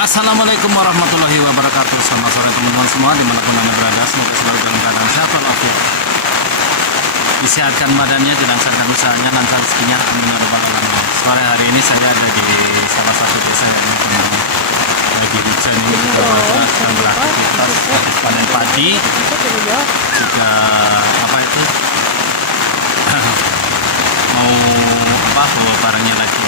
Assalamualaikum warahmatullahi wabarakatuh. Selamat sore teman-teman semua dimanapun anda berada. Semoga selalu dalam keadaan sehat walafiat, disehatkan badannya, dilancarkan usahanya, lancar rezekinya, amin ya rabbal alamin. Sore hari ini saya ada di salah satu desa yang memang lagi hujan ini, juga warga sedang beraktivitas habis panen padi, juga apa itu mau bawa barangnya lagi.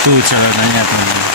Tuh jalanannya teman-teman.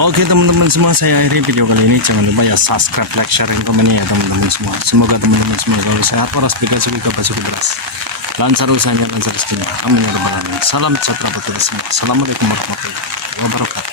Oke teman-teman semua, saya akhiri video kali ini. Jangan lupa ya subscribe, like, share, dan komennya ya teman-teman semua. Semoga teman-teman semua selalu sehat, waras, bebas, basuki beras, lancar usahanya, lancar rezekinya. Amin ya rabbal alamin. Salam sejahtera buat kita semua. Assalamualaikum warahmatullahi wabarakatuh.